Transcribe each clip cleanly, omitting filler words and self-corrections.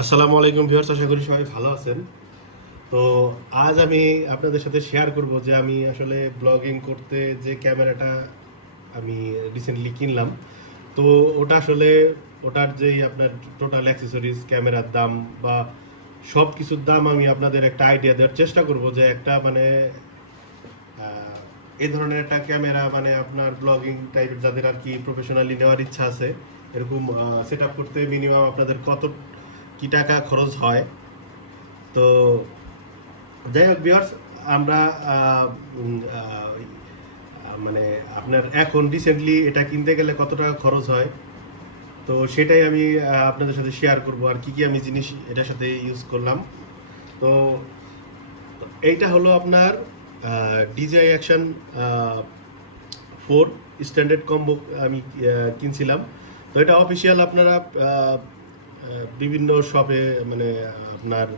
আসসালামু আলাইকুম ভিউয়ার্স, আশা করি সবাই ভালো আছেন। তো আজ আমি আপনাদের সাথে শেয়ার করব যে আমি আসলে ব্লগিং করতে যে ক্যামেরাটা আমি রিসেন্টলি কিনলাম। তো ওটা আসলে ওটার যেই আপনার টোটাল অ্যাক্সেসরিজ, ক্যামেরার দাম বা সব কিছুর দাম আমি আপনাদের একটা আইডিয়া দেওয়ার চেষ্টা করব যে একটা মানে আহ, এই ধরনের একটা ক্যামেরা মানে আপনার ব্লগিং টাইপের যাদের আর কি প্রফেশনালি নেওয়ার ইচ্ছা আছে, এরকম সেট আপ করতে মিনিমাম আপনাদের কত কি টাকা খরচ হয়। তো যাই হোক ভিউয়ার্স, আমরা আহ, উম, আহ, মানে আপনার এখন রিসেন্টলি এটা কিনতে গেলে কত টাকা খরচ হয়, তো সেটাই আমি আপনাদের সাথে শেয়ার করব আর কি কি আমি জিনিস এটার সাথে ইউজ করলাম। তো এইটা হলো আপনার ডিজিআই অ্যাকশন 4 স্ট্যান্ডার্ড কম্বো আমি কিনছিলাম। তো এটা অফিসিয়াল আপনারা বিভিন্ন শপে মানে আপনার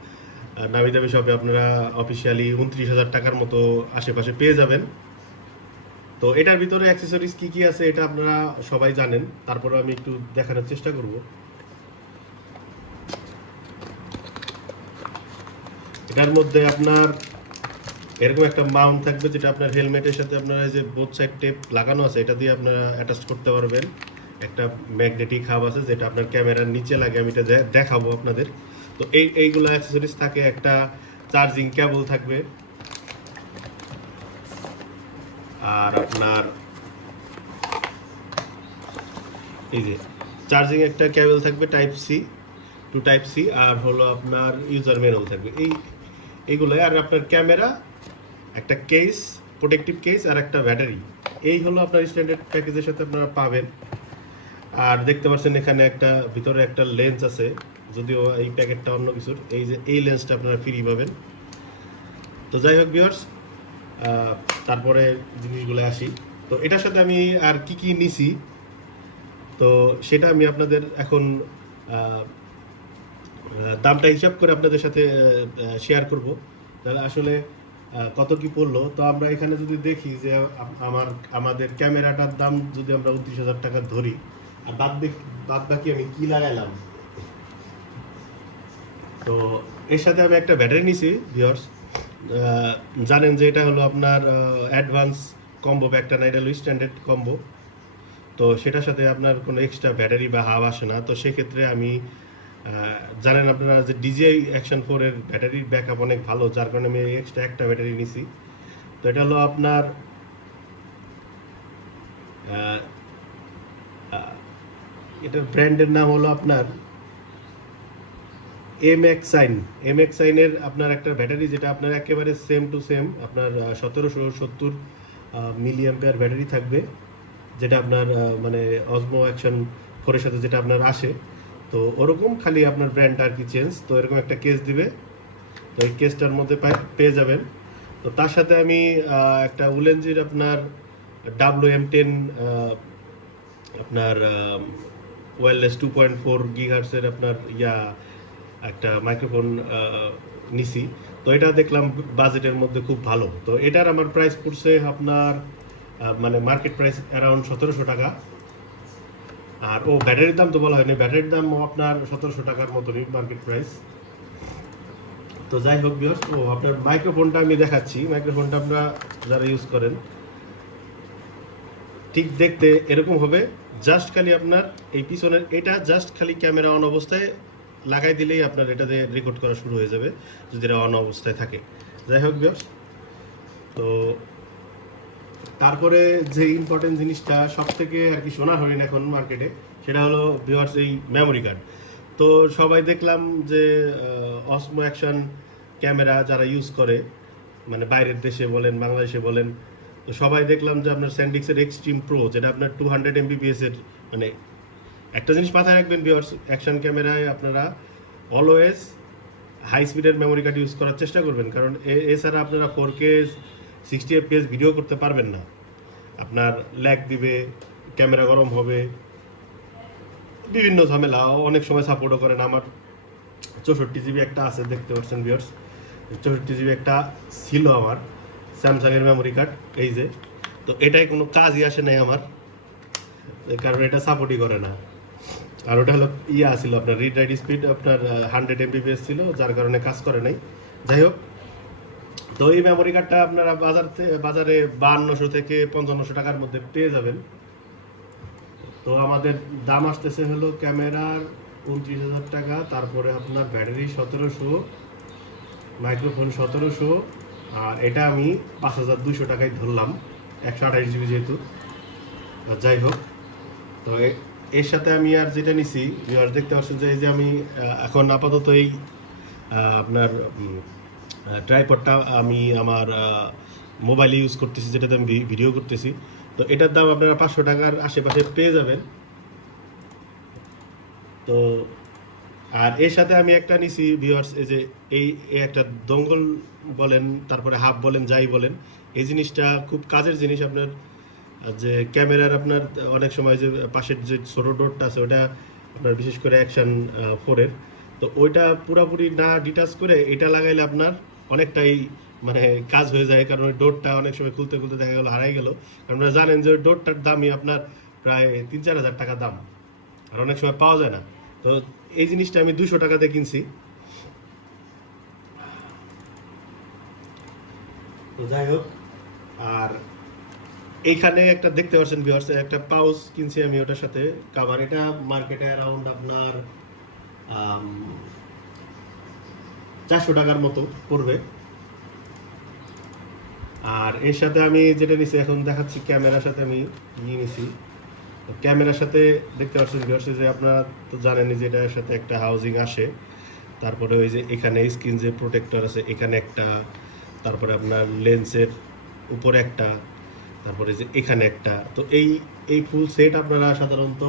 নামি দামি শপে আপনারা অফিসিয়ালি 29,000 টাকার মতো আশেপাশে পেয়ে যাবেন। তো এটার ভিতরে অ্যাক্সেসরিজ কি কি আছে এটা আপনারা সবাই জানেন, তারপরে আমি একটু দেখানোর চেষ্টা করব। এটার মধ্যে আপনার এরকম একটা মাউন্ট থাকবে, যেটা আপনার হেলমেটের সাথে আপনারা যে বোথ সাইড টেপ লাগানো আছে এটা দিয়ে আপনারা অ্যাটাচ করতে পারবেন। একটা ম্যাগনেটিক হাব আছে যেটা আপনার ক্যামেরার নিচে লাগে, আমি এটা দেখাবো আপনাদের। তো এইগুলো অ্যাক্সেসরিজ থাকে। একটা চার্জিং কেবল থাকবে, আর আপনার এই যে চার্জিং একটা কেবল থাকবে type C to type C, আর হলো আপনার ইউজার ম্যানুয়াল থাকবে এইগুলো। আর আপনার ক্যামেরা, একটা কেস, প্রোটেক্টিভ কেস, আর একটা ব্যাটারি। এই হলো আপনার স্ট্যান্ডার্ড প্যাকেজের সাথে আপনারা পাবেন। আর দেখতে পাচ্ছেন এখানে একটা ভিতরে একটা লেন্স আছে, যদিও এই প্যাকেটটা অন্য কিছুর। এই যে এই লেন্সটা আপনারা ফ্রি পাবেন। তো যাই হোক ভিউয়ার্স, তারপরে জিনিসগুলো আসি। তো এটার সাথে আমি আর কি কি নিছি, তো সেটা আমি আপনাদের এখন আহ, দামটা হিসাব করে আপনাদের সাথে শেয়ার করব। তাহলে আসলে কত কি পড়লো। তো আমরা এখানে যদি দেখি যে আমাদের ক্যামেরাটার দাম যদি আমরা 29,000 টাকা ধরি, আর বাদ বাকি আমি কি লাগাইলাম। তো এর সাথে আমি একটা ব্যাটারি নিছি ভিউয়ার্স। জানেন যে এটা হলো আপনার অ্যাডভান্স কম্বো, একটা না, এটা হলো স্ট্যান্ডার্ড কম্বো। তো সেটার সাথে আপনার কোনো এক্সট্রা ব্যাটারি বা হাওয়া আসে না। তো সেক্ষেত্রে আমি জানেন আপনারা যে ডিজিআই অ্যাকশন 4-এর ব্যাটারির ব্যাকআপ অনেক ভালো, যার কারণে আমি এক্সট্রা একটা ব্যাটারি নিছি। তো এটা হলো আপনার আহ, আহ, এটার ব্র্যান্ডের নাম হলো আপনার এম এক্সাইনের আপনার একটা ব্যাটারি, যেটা আপনার একেবারে সেম টু সেম আপনার 1770 মিলিঅ্যাম্পিয়ার ব্যাটারি থাকবে, যেটা আপনার মানে অসমো অ্যাকশন 4-এর সাথে যেটা আপনার আসে। তো ওরকম, খালি আপনার ব্র্যান্ড আর কি চেঞ্জ। তো এরকম একটা কেস দিবে, তো এই কেসটার মধ্যে পেয়ে যাবেন। তো তার সাথে আমি একটা উলেনজির আপনার WM10 আপনার ওয়্যারলেস 2.4 GHz-এর আপনার একটা মাইক্রোফোন নিছি। তো এটা দেখলাম বাজেটের মধ্যে খুব ভালো। তো এটার আমার প্রাইস পড়ছে আপনার মানে মার্কেট প্রাইস অ্যারাউন্ড 1700 টাকা। আর ব্যাটারির দাম তো বলা হয়নি, ব্যাটারির দাম আপনার 1700 টাকার মতনই মার্কেট প্রাইস। তো যাই হোক ভিউয়ার্স, আপনার মাইক্রোফোনটা আমি দেখাচ্ছি। মাইক্রোফোনটা আপনারা যারা ইউজ করেন ঠিক দেখতে এরকম হবে। জাস্ট খালি আপনার এই পিছনের এটা জাস্ট খালি ক্যামেরা অন অবস্থায় লাগাই দিলেই আপনার এটাতে রেকর্ড করা শুরু হয়ে যাবে, যদি এটা অন অবস্থায় থাকে। যাই হোক ভিউয়ার্স, তো তারপরে যে ইম্পর্টেন্ট জিনিসটা সব থেকে আর কি শোনা হরিণ এখন মার্কেটে, সেটা হলো ভিউয়ার্স এই মেমোরি কার্ড। তো সবাই দেখলাম যে অসমো অ্যাকশন ক্যামেরা যারা ইউজ করে, মানে বাইরের দেশে বলেন বাংলাদেশে বলেন, তো সবাই দেখলাম যে আপনার স্যান্ডিক্সের এক্সট্রিম প্রো, যেটা আপনার 200 MBps-এর, মানে একটা জিনিস মাথায় রাখবেন ভিউয়ার্স, অ্যাকশন ক্যামেরায় আপনারা অলওয়েজ হাই স্পিডের মেমোরি কার্ড ইউজ করার চেষ্টা করবেন, কারণ এছাড়া আপনারা 4K 60 FPS ভিডিও করতে পারবেন না। আপনার ল্যাগ দিবে, ক্যামেরা গরম হবে, বিভিন্ন ঝামেলা। অনেক সময় সাপোর্টও করেন। আমার 64 GB একটা আছে, দেখতে পাচ্ছেন ভিউয়ার্স, 64 GB একটা ছিল আমার স্যামসাংয়ের মেমোরি কার্ড, এই যে। তো এটাই কোনো কাজই আসে নাই আমার, কারণ এটা সাপোর্টই করে না। আর ওটা হলো ছিল আপনার রিড রাইট স্পিড আপনার 100 Mbps ছিল, যার কারণে কাজ করে নাই। যাই হোক, তো এই মেমোরি কার্ডটা আপনারা বাজারে 5200 থেকে 5500 টাকার মধ্যে পেয়ে যাবেন। তো আমাদের দাম আসতেছে হলো ক্যামেরার 29,000 টাকা, তারপরে আপনার ব্যাটারি 1700, মাইক্রোফোন 1700, আর এটা আমি 5200 টাকায় ধরলাম, 128 GB যেহেতু। যাই হোক, তো এর সাথে আমি আর যেটা নিছি, দেখতে পাচ্ছেন যে এই যে আমি এখন আপাতত এই আপনার ট্রাইপডটা আমি আমার মোবাইলে ইউজ করতেছি, যেটাতে আমি ভিডিও করতেছি। তো এটার দাম আপনারা 500 টাকার আশেপাশে পেয়ে যাবেন। তো আর এর সাথে আমি একটা নিছি ভিউয়ার্স, এই যে এই একটা দঙ্গল বলেন, তারপরে হাফ বলেন, যাই বলেন, এই জিনিসটা খুব কাজের জিনিস। আপনার যে ক্যামেরার আপনার অনেক সময় যে পাশের যে ছোটো ডোরটা আছে, ওটা আপনার বিশেষ করে অ্যাকশন 4-এর, তো ওইটা পুরোপুরি না ডিটাচ করে এটা লাগাইলে আপনার অনেকটাই মানে কাজ হয়ে যায়। কারণ ওই ডোরটা অনেক সময় খুলতে খুলতে দেখা গেলো হারাই গেল। আপনারা জানেন যে ওই ডোরটার দামই আপনার প্রায় 3-4 হাজার টাকা দাম, আর অনেক সময় পাওয়া যায় না। তো এই জিনিসটা আমি 200 টাকাতে কিনছি। তো যাই হোক, আর এইখানে একটা দেখতে পাচ্ছেন ভিউয়ার্স, একটা পাউচ কিনছি আমি ওটার সাথে কাভার। এটা মার্কেটে অ্যারাউন্ড আপনার 400 টাকার মতো পড়বে। আর এর সাথে আমি যেটা নিছি এখন দেখাচ্ছি, ক্যামেরার সাথে আমি নিয়েছি। ক্যামেরার সাথে দেখতে পাচ্ছেন ভিউয়ার্স যে আপনারা তো জানেনই যে এটার সাথে একটা হাউজিং আসে, তারপরে ওই যে এখানে স্ক্রিন যে প্রোটেক্টর আছে এখানে একটা, তারপরে আপনার লেন্সের উপরে একটা, তারপরে যে এখানে একটা। তো এই ফুল সেট আপনারা সাধারণত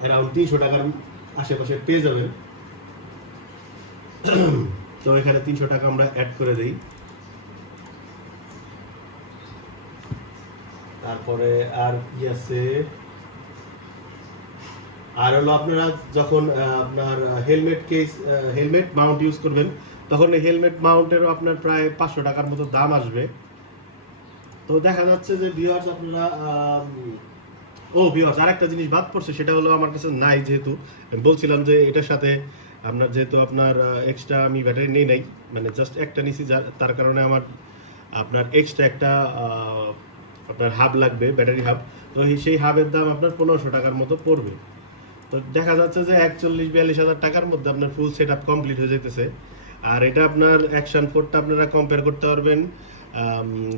অ্যারাউন্ড 300 টাকার আশেপাশে পেয়ে যাবেন। তো এখানে 300 টাকা আমরা অ্যাড করে দিই। তারপরে আর কি আছে, আর হলো আপনারা যখন আপনার হেলমেট মাউন্ট ইউজ করবেন, তখন এই হেলমেট মাউন্টেরও আপনার প্রায় 500 টাকার মতো দাম আসবে। তো দেখা যাচ্ছে যে ভিউয়ার্স আপনারা ভিউয়ার্স আরেকটা জিনিস বাদ পড়ছে, সেটা হলো আমার কাছে নাই। যেহেতু আমি বলছিলাম যে এটার সাথে আপনার যেহেতু আপনার এক্সট্রা আমি ব্যাটারি নেই নাই, মানে জাস্ট একটা নিছি, তার কারণে আমার আপনার এক্সট্রা একটা আপনার হাব লাগবে, ব্যাটারি হাব। তো সেই হাবের দাম আপনার 1500 টাকার মতো পড়বে। তো দেখা যাচ্ছে যে 41-42 হাজার টাকার মধ্যে আপনার ফুল সেট আপ কমপ্লিট হয়ে যেতেছে। আর এটা আপনার অ্যাকশন 4টা আপনারা কম্পেয়ার করতে পারবেন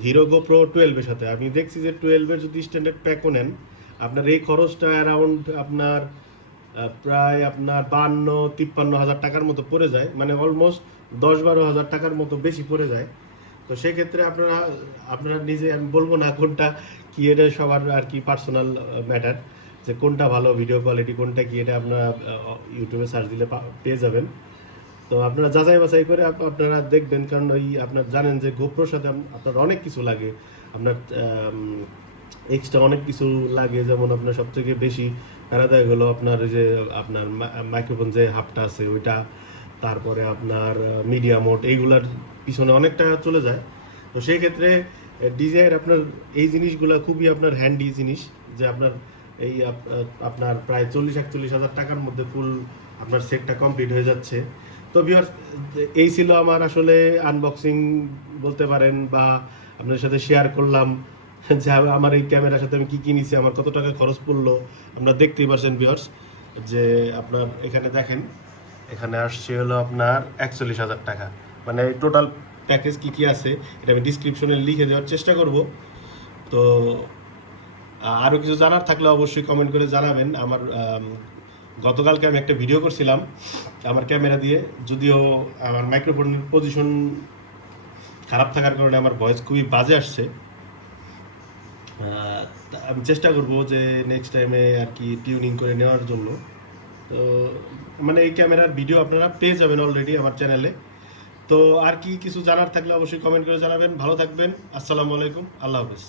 হিরো গোপ্রো 12-এর সাথে। আমি দেখছি যে 12-এর যদি স্ট্যান্ডার্ড প্যাকও নেন, আপনার এই খরচটা অ্যারাউন্ড আপনার প্রায় আপনার 52-53 হাজার টাকার মতো পড়ে যায়, মানে অলমোস্ট 10-12 হাজার টাকার মতো বেশি পড়ে যায়। তো সেক্ষেত্রে আপনারা নিজে, আমি বলবো না কোনটা কি, এটা সবার আর কি পার্সোনাল ম্যাটার, যে কোনটা ভালো ভিডিও কোয়ালিটি, কোনটা কি, এটা আপনারা ইউটিউবে সার্চ দিলে পেয়ে যাবেন। তো আপনারা যাচাই বাছাই করে আপনারা দেখবেন, কারণ ওই আপনার জানেন যে গোপ্রোর সাথে আপনার অনেক কিছু লাগে, আপনার এক্সট্রা অনেক কিছু লাগে। যেমন আপনার সবথেকে বেশি প্যারাদায়ক হলো আপনার যে আপনার মাইক্রোফোন যে হাবটা আছে ওইটা, তারপরে আপনার মিডিয়া মোড, এইগুলার পিছনে অনেক টাকা চলে যায়। তো সেই ক্ষেত্রে ডিজাইর আপনার এই জিনিসগুলো খুবই আপনার হ্যান্ডি জিনিস, যে আপনার এই আপনার প্রায় 40-41 হাজার টাকার মধ্যে ফুল আপনার সেটটা কমপ্লিট হয়ে যাচ্ছে। তো ভিউয়ার্স, এই ছিল আমার আসলে আনবক্সিং বলতে পারেন, বা আপনাদের সাথে শেয়ার করলাম যে আমার এই ক্যামেরার সাথে আমি কী কিনেছি, আমার কত টাকা খরচ পড়লো। আপনারা দেখতেই পারছেন ভিউয়ার্স, যে আপনার এখানে দেখেন, এখানে আসছে হলো আপনার 41 হাজার টাকা। মানে টোটাল প্যাকেজ কী কী আছে এটা আমি ডিসক্রিপশনে লিখে দেওয়ার চেষ্টা করব। তো আরও কিছু জানার থাকলে অবশ্যই কমেন্ট করে জানাবেন। আমার গতকালকে আমি একটা ভিডিও করছিলাম আমার ক্যামেরা দিয়ে, যদিও আমার মাইক্রোফোনের পজিশন খারাপ থাকার কারণে আমার ভয়েস খুবই বাজে আসছে। আমি চেষ্টা করব যে নেক্সট টাইমে আর কি টিউনিং করে নেওয়ার জন্য। তো মানে এই ক্যামেরার ভিডিও আপনারা পেয়ে যাবেন অলরেডি আমার চ্যানেলে। তো আর কি কিছু জানার থাকলে অবশ্যই কমেন্ট করে জানাবেন। ভালো থাকবেন, আসসালামু আলাইকুম, আল্লাহ হাফেজ।